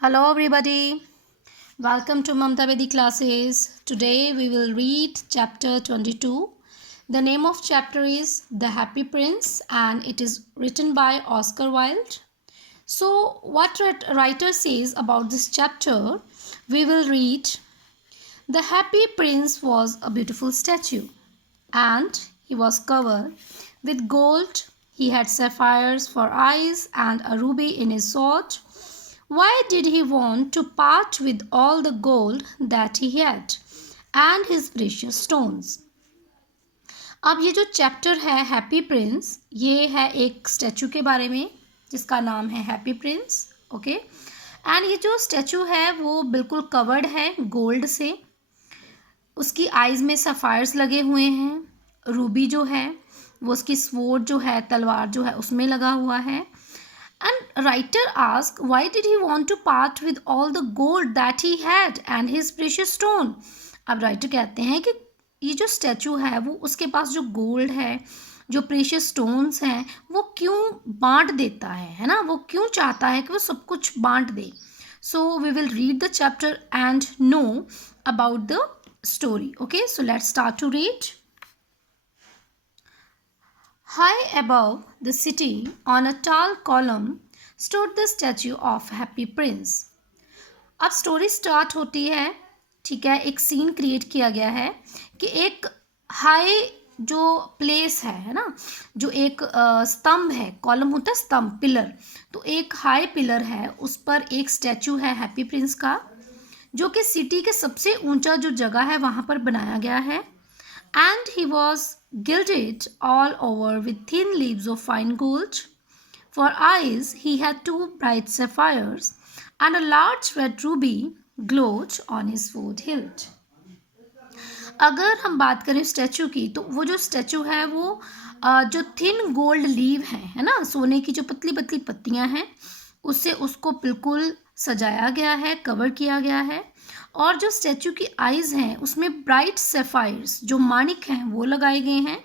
Hello everybody. Welcome to Mamta Vedi classes. Today we will read chapter 22. The name of chapter is The Happy Prince and it is written by Oscar Wilde. So what writer says about this chapter, we will read. The Happy Prince was a beautiful statue and he was covered with gold. He had sapphires for eyes and a ruby in his sword. Why did he want to part with all the gold that he had and his precious stones? अब ये जो chapter है happy Prince, ये है एक statue के बारे में जिसका नाम है हैप्पी प्रिंस. ओके, एंड ये जो स्टैचू है वो बिल्कुल कवर्ड है गोल्ड से. उसकी आइज़ में सफ़ायर्स लगे हुए हैं. रूबी जो है वो उसकी स्वॉर्ड जो है, तलवार जो है, उसमें लगा हुआ है. And writer asked, why did he want to part with all the gold that he had and his precious stone? अब राइटर कहते हैं कि ये जो स्टैचू है वो उसके पास जो गोल्ड है, जो प्रेशियस स्टोन्स हैं, वो क्यों बांट देता है ना, वो क्यों चाहता है कि वो सब कुछ बांट दे. So we will read the chapter and know about the story. Okay, so let's start to read. High above the city, on a tall column, stood the statue of Happy Prince. अब story start होती है. ठीक है, एक scene create किया गया है कि एक हाई जो प्लेस है ना, जो एक स्तंभ है, कॉलम होता है स्तंभ, पिलर. तो एक हाई पिलर है, उस पर एक स्टैचू है हैप्पी प्रिंस का, जो कि सिटी के सबसे ऊंचा जो जगह है वहाँ पर बनाया गया है. And he was gilded all over with thin leaves of fine gold. For eyes he had two bright sapphires, and a large red ruby glowed on his forehead hilt. अगर हम बात करें स्टैचू की, तो वो जो स्टैचू है वो जो थिन गोल्ड लीव है ना, सोने की जो पतली पतली पत्तियां हैं, उससे उसको बिल्कुल सजाया गया है, कवर किया गया है. और जो स्टैचू की आइज़ हैं उसमें ब्राइट सेफायर्स जो माणिक हैं वो लगाए गए हैं.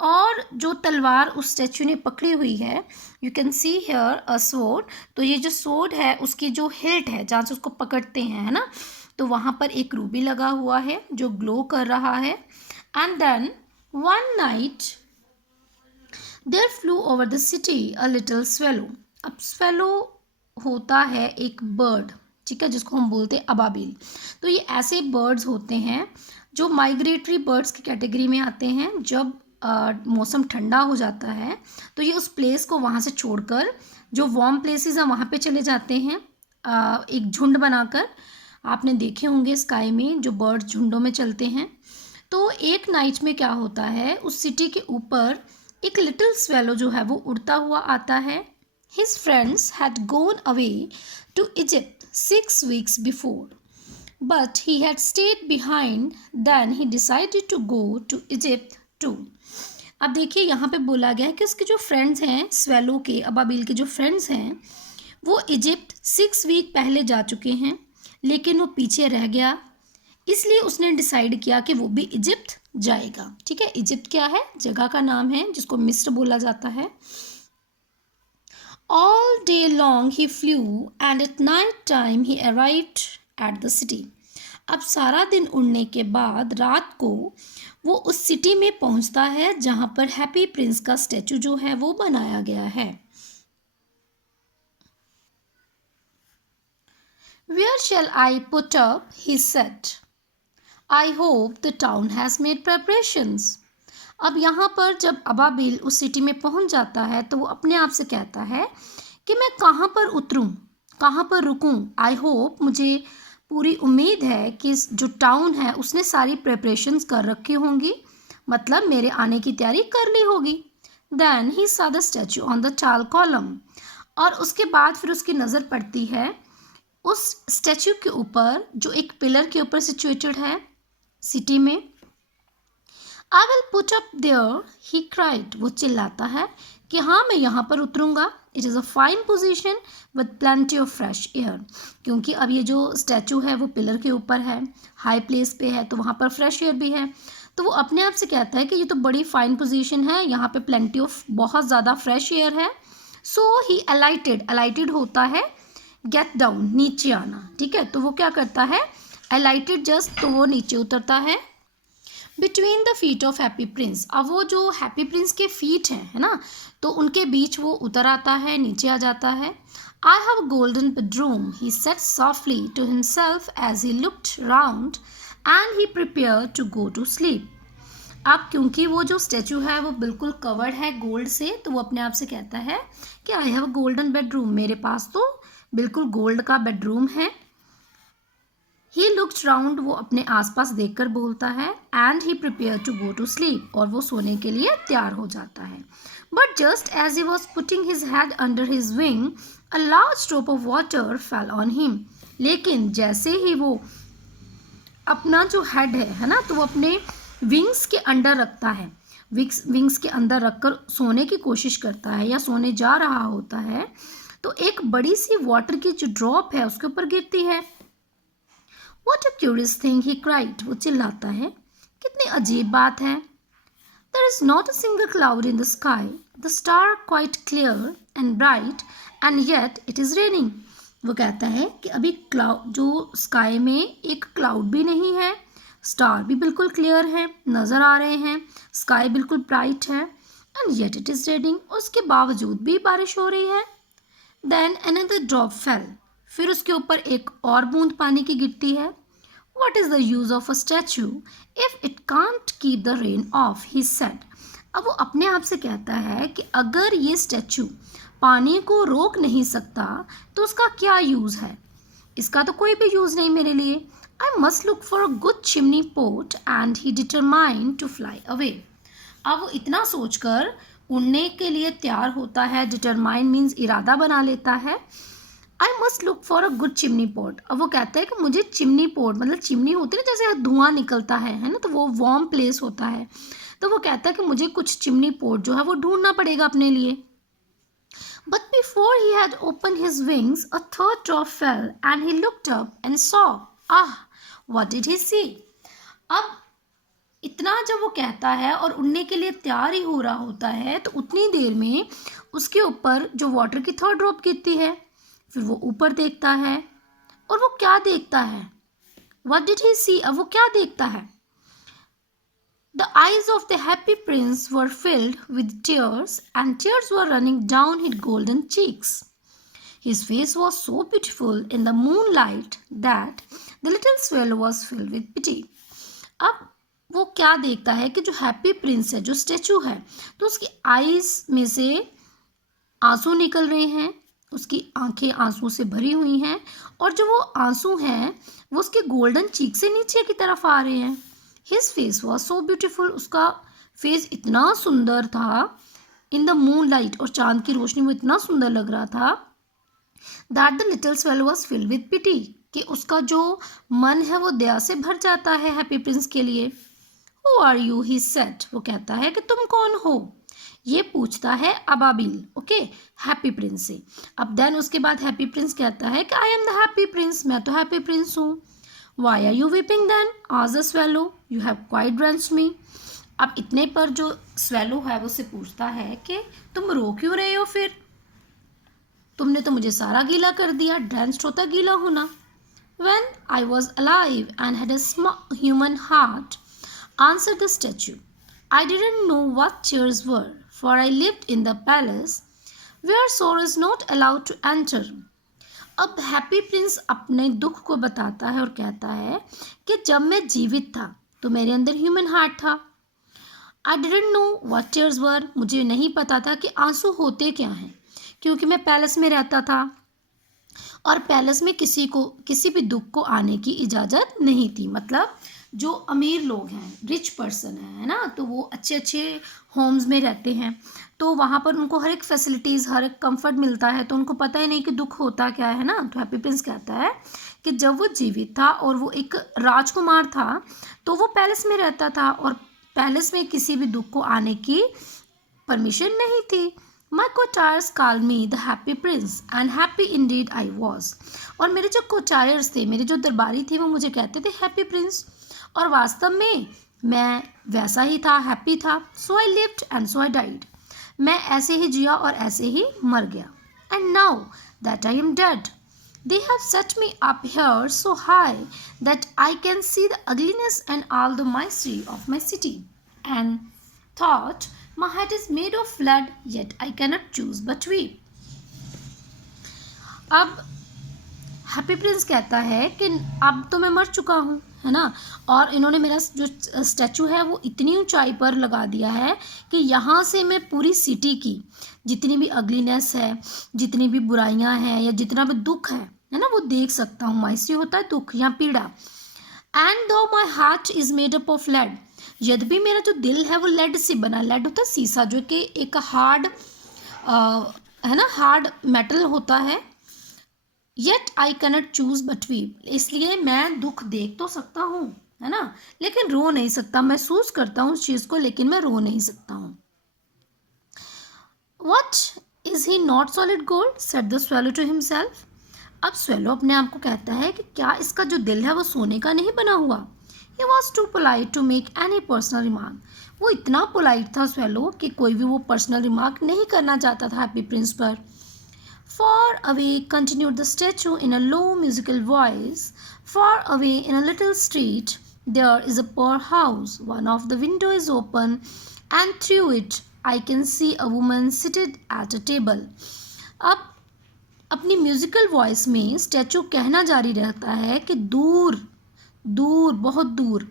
और जो तलवार उस स्टैचू ने पकड़ी हुई है, you can see here a sword. तो ये जो स्वॉर्ड है उसकी जो हिल्ट है जहाँ से उसको पकड़ते हैं, है ना, तो वहाँ पर एक रूबी लगा हुआ है जो ग्लो कर रहा है. And then one night there flew over the city a little swallow. अब स्वेलो होता है एक बर्ड, ठीक है, जिसको हम बोलते हैं अबाबिल. तो ये ऐसे बर्ड्स होते हैं जो माइग्रेटरी बर्ड्स की कैटेगरी में आते हैं. जब मौसम ठंडा हो जाता है तो ये उस प्लेस को वहाँ से छोड़कर जो वार्म प्लेसेस हैं वहाँ पे चले जाते हैं, एक झुंड बनाकर. आपने देखे होंगे स्काई में जो बर्ड्स झुंडों में चलते हैं. तो एक नाइट में क्या होता है, उस सिटी के ऊपर एक लिटिल स्वेलो जो है वो उड़ता हुआ आता है. His friends had gone away to Egypt 6 weeks before, but he had stayed behind. Then he decided to go to Egypt too. अब देखिए यहाँ पे बोला गया है कि उसके जो फ्रेंड्स हैं, स्वेलो के, अबाबिल के जो फ्रेंड्स हैं, वो इजिप्ट 6 वीक पहले जा चुके हैं, लेकिन वो पीछे रह गया. इसलिए उसने डिसाइड किया कि वो भी इजिप्ट जाएगा. ठीक है, इजिप्ट क्या है, जगह का नाम है जिसको मिस्र बोला जाता है. All day long he flew and at night time he arrived at the city. अब सारा दिन उड़ने के बाद रात को वो उस सिटी में पहुंचता है जहां पर हैप्पी प्रिंस का स्टैचू जो है वो बनाया गया है. Where shall I put up? He said. I hope the town has made preparations. अब यहाँ पर जब अबाबिल उस सिटी में पहुँच जाता है तो वो अपने आप से कहता है कि मैं कहाँ पर उतरूँ, कहाँ पर रुकूँ. आई होप, मुझे पूरी उम्मीद है कि जो टाउन है उसने सारी प्रिपरेशंस कर रखी होंगी, मतलब मेरे आने की तैयारी कर ली होगी. Then he saw the statue on the tall column. और उसके बाद फिर उसकी नज़र पड़ती है उस स्टैचू के ऊपर जो एक पिलर के ऊपर सिचुएटेड है सिटी में. I will put up there, he cried. वो चिल्लाता है कि हाँ मैं यहाँ पर उतरूँगा. It is a fine position with plenty of fresh air. क्योंकि अब ये जो स्टैचू है वो पिलर के ऊपर है, हाई प्लेस पे है, तो वहाँ पर फ्रेश एयर भी है. तो वो अपने आप से कहता है कि ये तो बड़ी फाइन पोजीशन है, यहाँ पे प्लेंटी ऑफ बहुत ज़्यादा फ्रेश एयर है. सो ही अलाइटेड, अलाइटेड होता है गेट डाउन, नीचे आना, ठीक है। तो वो क्या करता है, अलाइटेड जस्ट, तो वो नीचे उतरता है। Between the feet of happy Prince, अब वो जो हैप्पी प्रिंस के फीट हैं, है ना, तो उनके बीच वो उतर आता है, नीचे आ जाता है। I have a golden bedroom, he said softly to himself as he looked round and he prepare to go to sleep. अब क्योंकि वो जो स्टैचू है वो बिल्कुल कवर्ड है गोल्ड से, तो वो अपने आप से कहता है कि आई हैव अ गोल्डन बेडरूम, मेरे पास तो बिल्कुल गोल्ड का बेडरूम है। ही लुक्ड राउंड, वो अपने आसपास देखकर बोलता है, and he prepare to go to sleep, और वो सोने के लिए तैयार हो जाता है। But just as he was putting his head under his wing, a large drop of water fell on him. लेकिन जैसे ही वो अपना जो हेड है ना, तो वो अपने विंग्स के अंडर रखता है, विंग्स के अंदर रखकर सोने की कोशिश करता है या सोने जा रहा होता है, तो एक बड़ी सी वाटर की जो ड्रॉप है उसके ऊपर गिरती है। What a curious thing, he cried, वो चिल्लाता है, कितनी अजीब बात है। There is not a single cloud in the sky, the stars are quite clear and bright, and yet it is raining. वो कहता है कि अभी क्लाउड जो स्काई में एक क्लाउड भी नहीं है, स्टार भी बिल्कुल क्लियर है, नज़र आ रहे हैं, स्काई बिल्कुल ब्राइट है, and yet it is raining, उसके बावजूद भी बारिश हो रही है। देन अनदर ड्रॉप फेल, फिर उसके ऊपर एक और बूंद पानी की गिरती है। What is the use of a statue if it can't keep the rain off, he said. अब वो अपने आप से कहता है कि अगर ये स्टैचू पानी को रोक नहीं सकता तो उसका क्या यूज़ है, इसका तो कोई भी यूज़ नहीं मेरे लिए। I must look for a good chimney pot and he determined to fly away. अब वो इतना सोचकर उड़ने के लिए तैयार होता है, डिटरमाइन मीन्स इरादा बना लेता है। I must look for a good chimney pot, अब वो कहता है कि मुझे चिमनी पॉट, मतलब चिमनी होती है ना जैसे धुआं निकलता है ना, तो वो वार्म प्लेस होता है, तो वो कहता है कि मुझे कुछ चिमनी पॉट जो है वो ढूंढना पड़ेगा अपने लिए। But before he had open his wings a third drop fell and he looked up and saw, ah what did he see. अब इतना जब वो कहता है और उड़ने के लिए तैयार ही हो रहा होता है, तो उतनी देर में उसके ऊपर जो वाटर की थर्ड ड्रॉप गिरती है। फिर वो ऊपर देखता है और वो क्या देखता है, What did he see? अब वो क्या देखता है? The eyes of the happy prince were filled with tears and tears were running down his golden cheeks. His face was so beautiful in the moonlight that the little swallow was filled with pity. अब वो क्या देखता है कि जो happy Prince है, जो statue है, तो उसकी आईज में से आंसू निकल रहे हैं, उसकी आंखें आंसू से भरी हुई हैं, और जो वो आंसू हैं वो उसके गोल्डन चीक से नीचे की तरफ आ रहे हैं। His face was so beautiful, उसका फेस इतना सुंदर था इन द मून लाइट, और चांद की रोशनी में इतना सुंदर लग रहा था, that the little swallow was filled with pity, कि उसका जो मन है वो दया से भर जाता है हैप्पी प्रिंस के लिए। Who are you, he said, वो कहता है कि तुम कौन हो, ये पूछता है अबाबिल, ओके, हैप्पी प्रिंस से। अब देन उसके बाद हैप्पी प्रिंस कहता है कि I am the happy prince, मैं तो हैप्पी प्रिंस हूँ। Why are you weeping then, asked the swallow, you have quite drenched me. अब इतने पर जो स्वेलो है वो उससे पूछता है कि तुम रो क्यों रहे हो, फिर तुमने तो मुझे सारा गीला कर दिया, ड्रेंच्ड होता गीला होना। When I was alive and had a small human heart, answered the statue, I didn't know what tears were, for I lived in the palace where sorrow is not allowed to enter. अब happy Prince अपने दुख को बताता है और कहता है कि जब मैं जीवित था तो मेरे अंदर ह्यूमन हार्ट था। I didn't know what tears were, मुझे नहीं पता था कि आंसू होते क्या हैं, क्योंकि मैं पैलेस में रहता था और पैलेस में किसी को किसी भी दुख को आने की इजाज़त नहीं थी। मतलब जो अमीर लोग हैं, रिच पर्सन है ना, तो वो अच्छे अच्छे होम्स में रहते हैं, तो वहाँ पर उनको हर एक फैसिलिटीज़, हर एक कंफर्ट मिलता है, तो उनको पता ही नहीं कि दुख होता क्या है ना। तो हैप्पी प्रिंस कहता है कि जब वो जीवित था और वो एक राजकुमार था, तो वो पैलेस में रहता था और पैलेस में किसी भी दुख को आने की परमिशन नहीं थी। My courtiers called me the happy prince and happy indeed I was. और मेरे जो कोचायर्स थे, मेरे जो दरबारी थे, वो मुझे कहते थे हैप्पी प्रिंस, और वास्तव में मैं वैसा ही था, हैप्पी था। So I lived and so I died. मैं ऐसे ही जिया और ऐसे ही मर गया। And now that I am dead, They have set me up here so high that I can see the ugliness and all the misery of my city. And thought, my head is made of lead, yet I cannot choose but weep. अब happy Prince कहता है कि अब तो मैं मर चुका हूँ, है ना, और इन्होंने मेरा जो स्टैचू है वो इतनी ऊंचाई पर लगा दिया है कि यहाँ से मैं पूरी सिटी की जितनी भी अगलीनेस है, जितनी भी बुराइयाँ हैं या जितना भी दुख है ना, वो देख सकता हूँ। माइसी होता है दुख या पीड़ा। And though my heart is made up of lead, यद्यपि मेरा जो दिल है वो लेड से बना। लेड होता है सीसा, जो कि एक हार्ड है ना, हार्ड मेटल होता है। Yet I cannot choose but weep, इसलिए मैं दुख देख तो सकता हूँ, है ना, लेकिन रो नहीं सकता। महसूस करता हूँ उस चीज़ को, लेकिन मैं रो नहीं सकता हूँ। What is he not solid gold, said the swallow to himself. अब स्वेलो अपने आप को कहता है कि क्या इसका जो दिल है वो सोने का नहीं बना हुआ। He was too polite to make any personal remark, वो इतना पोलाइट था स्वेलो कि कोई भी वो पर्सनल रिमार्क नहीं करना चाहता था हैप्पी प्रिंस पर। Far away, continued the statue in a low musical voice, far away in a little street, there is a poor house. One of the windows is open, and through it I can see a woman seated at a table. अब अपनी musical voice में statue कहना जारी रहता है कि दूर दूर, बहुत दूर,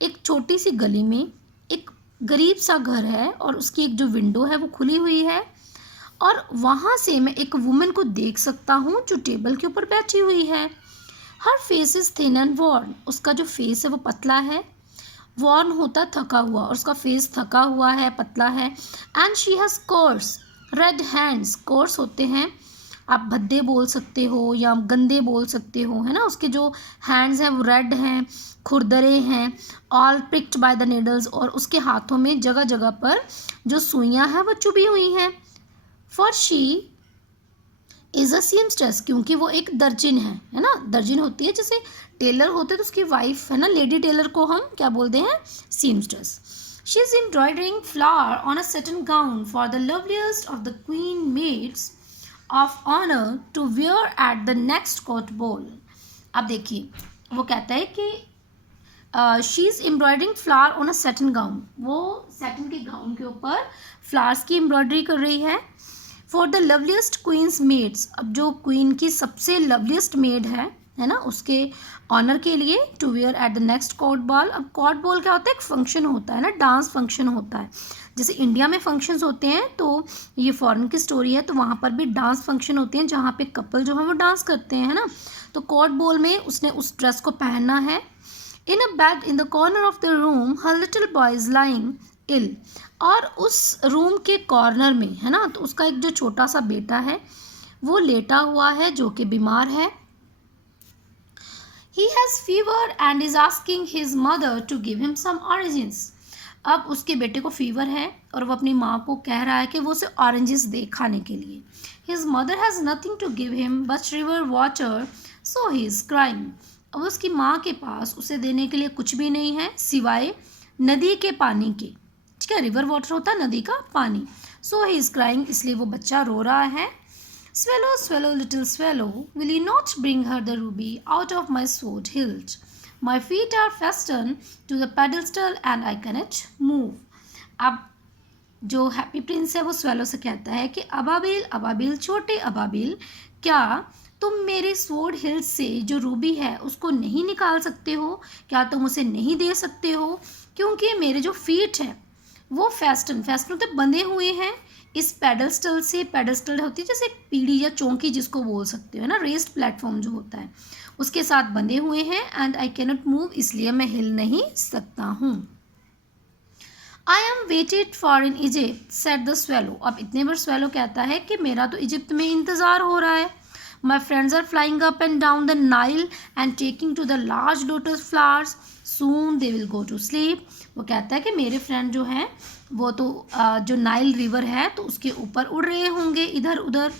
एक छोटी सी गली में एक गरीब सा घर है और उसकी एक जो विंडो है वो खुली हुई है, और वहाँ से मैं एक वुमेन को देख सकता हूँ जो टेबल के ऊपर बैठी हुई है। Her face is thin and worn, उसका जो फेस है वो पतला है। वॉर्न होता थका हुआ, और उसका फेस थका हुआ है, पतला है। And she has course red hands, course होते हैं, आप भद्दे बोल सकते हो या गंदे बोल सकते हो, है ना। उसके जो हैंड्स हैं वो रेड हैं, खुरदरे हैं, all picked by the needles, और उसके हाथों में जगह जगह पर जो सुइयाँ हैं वो चुभी हुई हैं। For she is a seamstress, क्योंकि वो एक दर्जिन है ना। दर्जिन होती है, जैसे टेलर होते हैं तो उसकी वाइफ है ना, लेडी टेलर को हम क्या बोलते हैं, seamstress. She is embroidering flower on a satin gown for the loveliest of the queen maids of honour to wear at the next court ball. अब देखिए, वो कहता है कि she is embroidering flower on a satin gown, वो satin के gown के ऊपर फ्लावर्स की एम्ब्रॉयडरी कर रही है। For the loveliest queen's maids, अब जो क्वीन की सबसे लवलीस्ट मेड है ना, उसके ऑनर के लिए, to wear at the next court ball. अब कोर्ट बॉल क्या होता है, एक फंक्शन होता है ना, डांस फंक्शन होता है। जैसे इंडिया में फंक्शंस होते हैं, तो ये फॉरेन की स्टोरी है, तो वहाँ पर भी डांस फंक्शन होते हैं जहाँ पे कपल जो है वो डांस करते हैं, है ना। तो कोर्ट बॉल में उसने उस ड्रेस को पहनना है। In a bed in the corner of the room her little boy is lying ill, और उस रूम के कॉर्नर में, है ना, तो उसका एक जो छोटा सा बेटा है वो लेटा हुआ है जो कि बीमार है। He has fever and is asking his mother to give him some oranges. अब उसके बेटे को फीवर है और वो अपनी माँ को कह रहा है कि वो उसे ऑरेंजेस दे खाने के लिए। His mother has nothing to give him but river water, so he is crying. अब उसकी माँ के पास उसे देने के लिए कुछ भी नहीं है सिवाय नदी के पानी के, ठीक है, रिवर वाटर होता है नदी का पानी। सो ही इज़ क्राइंग, इसलिए वो बच्चा रो रहा है। Swallow swallow little swallow, will you not bring her the Ruby out of my sword hilt? My feet are fastened to the pedestal and I cannot move. अब जो हैप्पी प्रिंस है वो swallow से कहता है कि अबाबिल अबाबिल, छोटे अबाबिल, क्या तुम मेरे स्वॉर्ड हिल्स से जो रूबी है उसको नहीं निकाल सकते हो? क्या तुम उसे नहीं दे सकते हो? क्योंकि मेरे जो फीट हैं वो फेस्टन होते बंधे हुए हैं इस पेडस्टल से। पेडस्टल होती है जैसे एक पीढ़ी या चौकी जिसको बोल सकते हो ना, रेस्ड प्लेटफॉर्म जो होता है, उसके साथ बंधे हुए हैं। एंड आई कैनॉट मूव, इसलिए मैं हिल नहीं सकता हूँ। I am waited for in Egypt, said the swallow. अब इतने बार स्वेलो कहता है कि मेरा तो इजिप्ट में इंतज़ार हो रहा है। My friends are flying up and down the Nile and talking to the large lotus flowers, soon they will go to sleep. वो कहता है कि मेरे फ्रेंड जो हैं वो तो जो नाइल रिवर है तो उसके ऊपर उड़ रहे होंगे इधर उधर,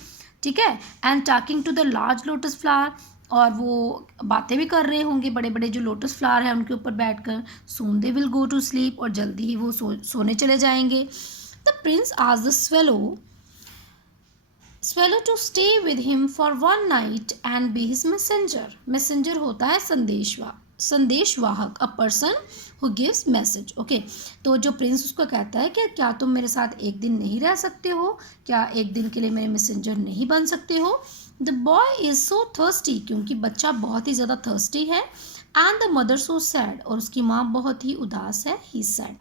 ठीक है। And talking to the large lotus flower, और वो बातें भी कर रहे होंगे बड़े बड़े जो लोटस फ्लावर हैं उनके ऊपर बैठकर। Soon they will go to sleep, और जल्दी ही वो सोने चले जाएंगे। द प्रिंस आज the swallow, swallow to stay with him for one night and be his messenger. Messenger होता है संदेशवाहक, a person who gives message. Okay, तो जो प्रिंस उसको कहता है कि क्या तुम मेरे साथ एक दिन नहीं रह सकते हो, क्या एक दिन के लिए मेरे मैसेंजर नहीं बन सकते हो। The boy is so thirsty, क्योंकि बच्चा बहुत ही ज़्यादा थर्स्टी है। And the mother so sad, और उसकी माँ बहुत ही उदास है, ही सैड।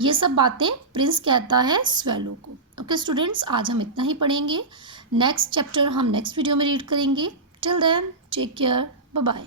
ये सब बातें प्रिंस कहता है स्वेलो को। ओके स्टूडेंट्स, आज हम इतना ही पढ़ेंगे। नेक्स्ट चैप्टर हम नेक्स्ट वीडियो में रीड करेंगे। Till then take care, bye bye.